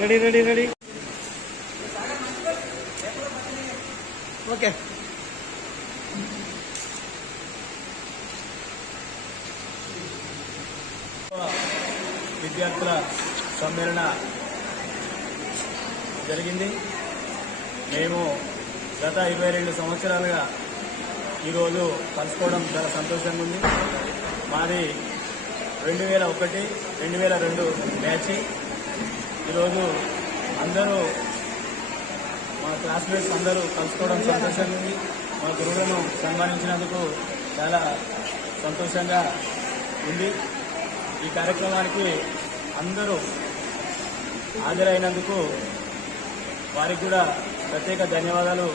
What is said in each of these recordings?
Ready ready ready okay విద్యార్థుల సమ్మేళన జరిగింది. మేము గత ఇరవై రెండు సంవత్సరాలుగా ఈరోజు కలుసుకోవడం చాలా సంతోషంగా ఉంది. మాది రెండు వేల ఒకటి రెండు వేల రెండు మ్యాచ్. ఈరోజు అందరూ మా క్లాస్మేట్స్ అందరూ కలుసుకోవడం సంతోషంగా ఉంది. మా గురువులను సన్మానించినందుకు చాలా సంతోషంగా ఉంది. ఈ కార్యక్రమానికి అందరూ హాజరైనందుకు వారికి కూడా ప్రత్యేక ధన్యవాదాలు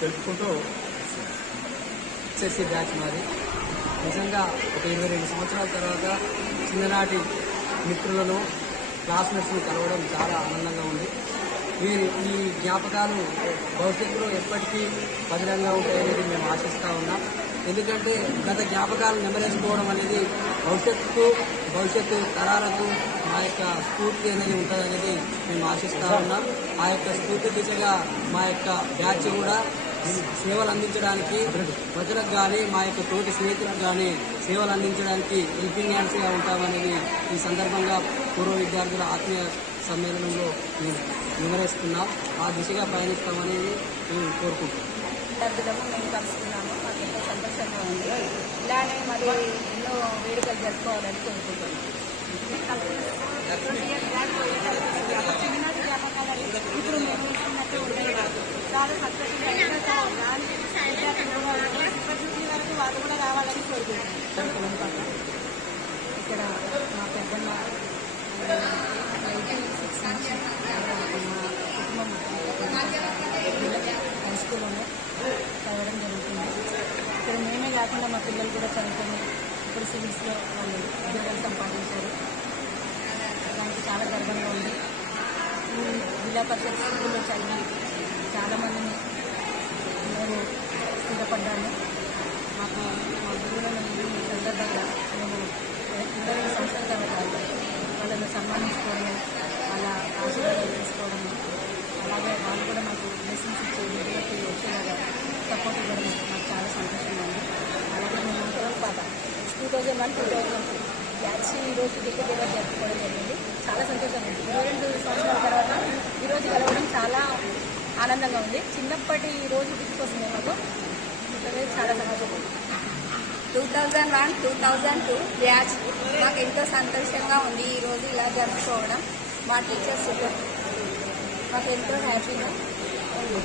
తెలుపుకుంటూ హెచ్ఎస్సి బ్యాచ్ మాది. నిజంగా ఒక ఇరవై రెండు సంవత్సరాల తర్వాత చిన్ననాటి మిత్రులను క్లాస్మేట్స్ను కలవడం చాలా ఆనందంగా ఉంది. వీరి ఈ జ్ఞాపకాలు భవిష్యత్తులో ఎప్పటికీ పదిలంగా ఉంటాయనేది మేము ఆశిస్తూ ఉన్నాం. ఎందుకంటే గత జ్ఞాపకాలు నెమరేసుకోవడం అనేది భవిష్యత్తు భవిష్యత్తు తరాలకు మా యొక్క స్ఫూర్తి అనేది ఉంటుందనేది మేము ఆశిస్తూ ఉన్నాం. ఆ యొక్క స్ఫూర్తి దిశగా మా యొక్క బ్యాచ్ కూడా సేవలు అందించడానికి ప్రజలకు కానీ మా యొక్క తోటి స్నేహితులకు కానీ సేవలు అందించడానికి హెల్పింగ్ హ్యాండ్స్గా ఉంటామనేది ఈ సందర్భంగా పూర్వ విద్యార్థుల ఆత్మీయ సమ్మేళనంలో మేము వివరిస్తున్నాం. ఆ దిశగా పయనిస్తామనేది మేము కోరుకుంటున్నాం. విద్యార్థులము మేము కలుసుకున్నాము మాకు ఎంతో సంతోషంగా ఉంది. ఇలానే మరి ఎన్నో వేడుకలు జరుపుకోవాలని కోరుకుంటున్నాం చిన్నటి జ్ఞాపకాలు ఇప్పుడు మేము ఇస్తున్నట్టు ఉండేవి కాదు చాలా సంతోషంగా ఎంతో రాని విద్యార్థులు కూడా ఇప్పటి వరకు వాళ్ళు కూడా రావాలని కోరుకుంటున్నాం ఇక్కడ మా పెద్దమ్మ ఎయిటీ సిక్స్ నుంచి మా కుటుంబం హై స్కూల్లోనే చదవడం జరుగుతుంది ఇక్కడ మేమే కాకుండా మా పిల్లలు కూడా చదువుకొని ఇప్పుడు సివిల్స్లో వాళ్ళు ఉద్యోగాలు సంపాదించారు. దానికి చాలా గర్వంగా ఉంది ఈ జిల్లా పరిషత్ స్కూల్లో చదివి చాలామందిని మేము స్థిరపడ్డాము మాకు మా గురువులను ఈ సందర్భంగా మేము ఇరవై ఐదు సంవత్సరాల తర్వాత వాళ్ళని సన్మానించుకోవడం వాళ్ళ ఆశీర్వాదాలు తీసుకోవడం అలాగే వాళ్ళు కూడా మాకు బ్లెస్సింగ్స్ ఇచ్చే వీడియోకి వచ్చేలాగా సపోర్ట్ ఇవ్వడం నాకు చాలా సంతోషంగా ఉంది అలాగే మేము పాప two thousand one two thousand batch ఈరోజు టికెట్ ఏదో జరుపుకోవడం జరిగింది. చాలా సంతోషంగా ఉంది. ఇరవై రెండు సంవత్సరాల తర్వాత ఈరోజు కలవడం చాలా ఆనందంగా ఉంది. చిన్నప్పటి ఈ రోజు గుర్తుకొస్తుంది మాకు చాలా సంతోషం ఉంది. Two thousand one two thousand two batch మాకు ఎంతో సంతోషంగా ఉంది ఈ రోజు ఇలా జరుపుకోవడం. మా టీచర్స్ మాకు ఎంతో హ్యాపీగా ఉంది.